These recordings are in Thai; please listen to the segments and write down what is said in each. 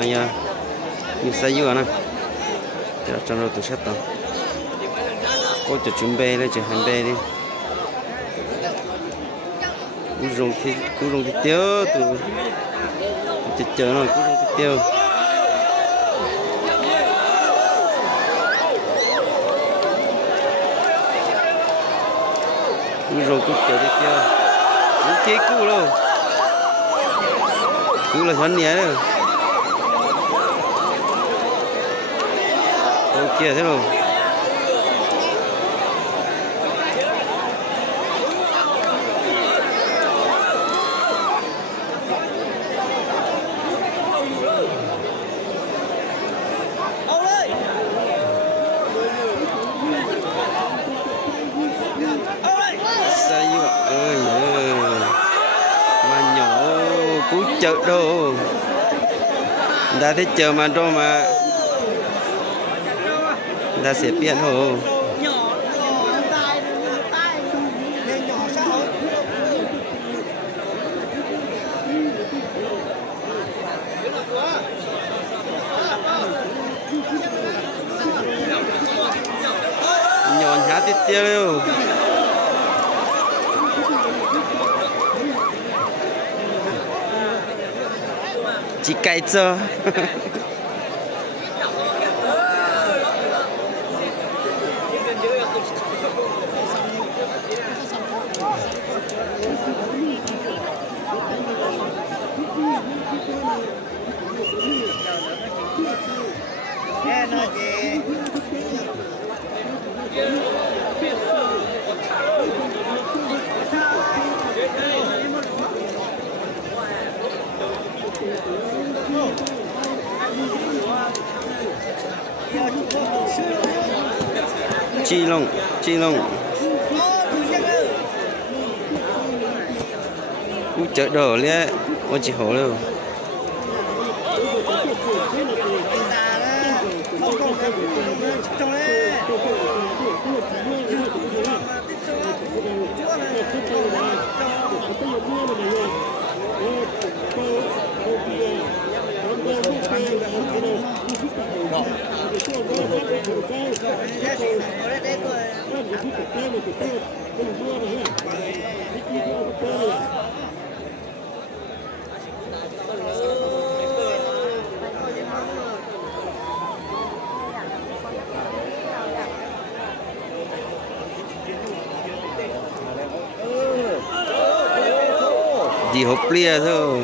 nó giờ như xây dựng nè cho trong đầu tụi sắt tao có cho chuẩn bị lấy cho hành bè đi cú rong thịt tiêu tụi thịt chờ nó cú rong thịt tiêu rồi cú chờ thịt tiêu cú chế cú luôn cú là thân nhé đấy ok thế rồi cú chợ đồ đã thấy chờ mà đâu mà đã sẽ biến hồ nhọn há tít tiêu chỉ cày cho chi lông cú chợ đồ lẽ ôi chỉ hổ đâu gì hộp lia thôi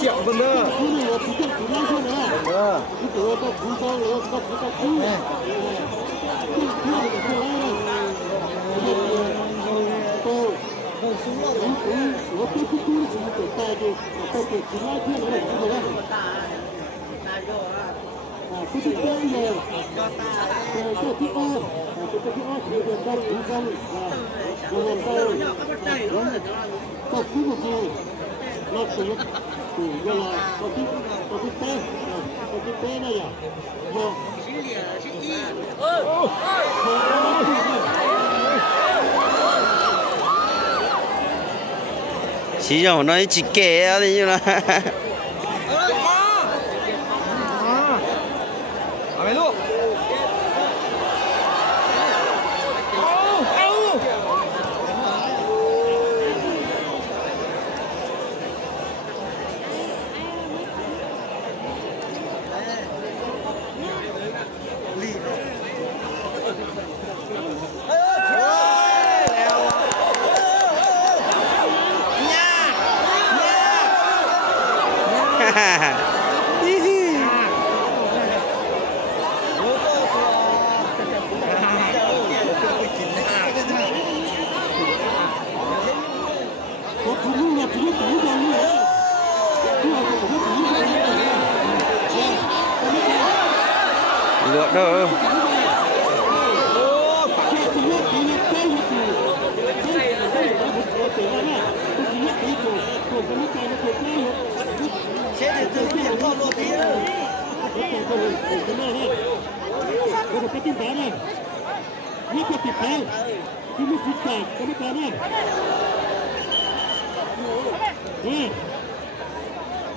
Xẹo vâng đó. chỉ cho nó chỉ kẻ thì như là นี่ก็ติดแล้วที่ไม่ติดแต่ก็ไม่แต่นะ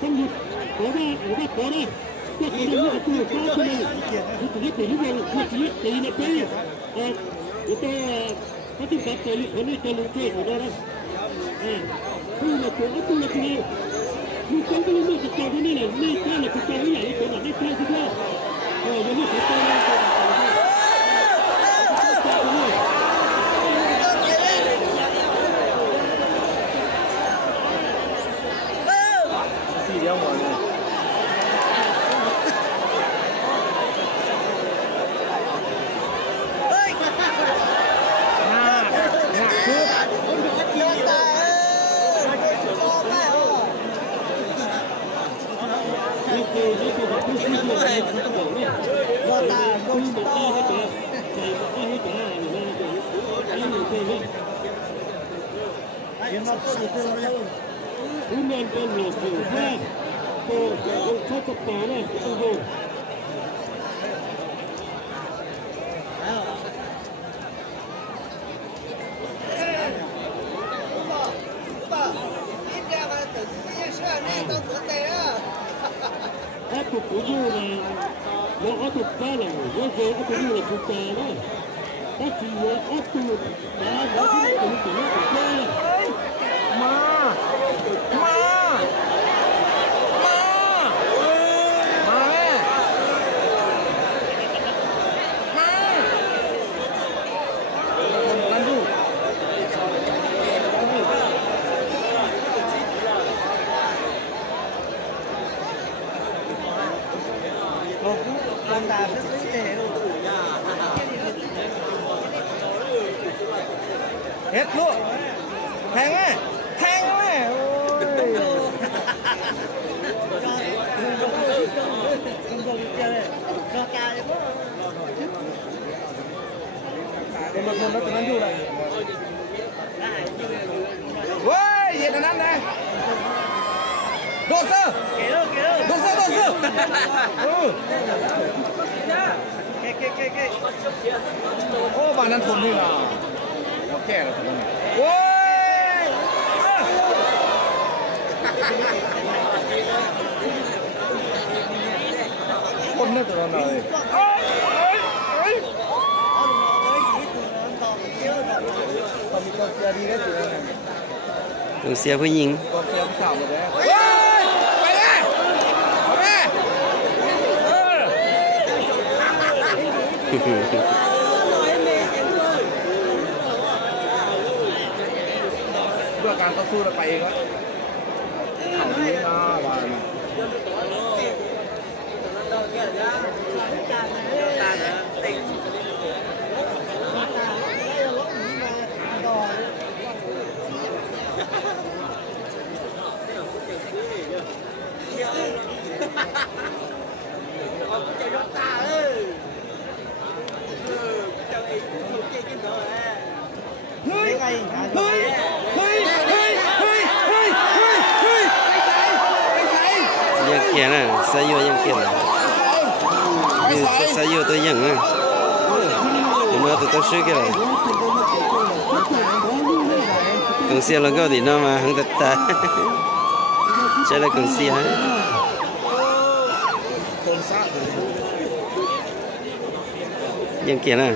ต้องหยุดขอได้หรือไม่ขอได้ก็คือเรื่องตัวฟ้าขึ้นมาที่จะตีที่เราที่จะตีนะพี่ตัวเขาต้องการตีคนนี้จะลงเทหัวเราผู้เราตัวตัวเราตัวมีคนก็รู้จักตัวนี้เลยไม่ใช่เลยตัวนี้ใหญ่ตัวนั้นไม่ใช่ที่ว่ายังไม่ถึงตัวเลยสี่เดียวหมดเลยผู้นำเป็นหลักอยู่แค่ตัวใช้กระเป๋าเนี่ยตัวเดียวถ้าถูกผู้อยู่นะแล้วเขาถูกได้หรอว่าเจอเขาถูกอยู่ถูกใจนะถ้าทีว่าเขาถูกได้แล้วที่ถูกถูกถูกได้มาแม่กันดูเฮ็ดลูกแทงแม่แทงแม่โอ้ยเป็นมาคนแล้วตอนนั้นอยู่เลยเว้ยเย็นนั้นนะโดดเซอร์โดดเซอร์โดดเซอร์โอ้บ้านนั้นทนนี่ล่ะเราแก้แล้วคนนี้โอ้ยคนนี่ตัวนั้นเลยตอนนี้ก็เสียดีได้สิแล้วเนี่ย ต้องเสียผู้หญิง ก็เสียผู้สาวหมดแล้วไปเลยไปเลยด้วยการต่อสู้เราไปเองแล้วเขาดีนะบ้านเฮ้ยเฮ้ยเฮ้ยเฮ้ยเฮ้ยเฮ้ยเฮ้ยเฮ้ยไปใส่ยังเกียร์นะสายโยยังเกียร์อยู่สายโยตัวยังนะมันเอาตัวซื้อกันเลยกังเสียแล้วก็ดีน้ามาหังตัดตาใช่แล้วกังเสียยังเกียร์นะ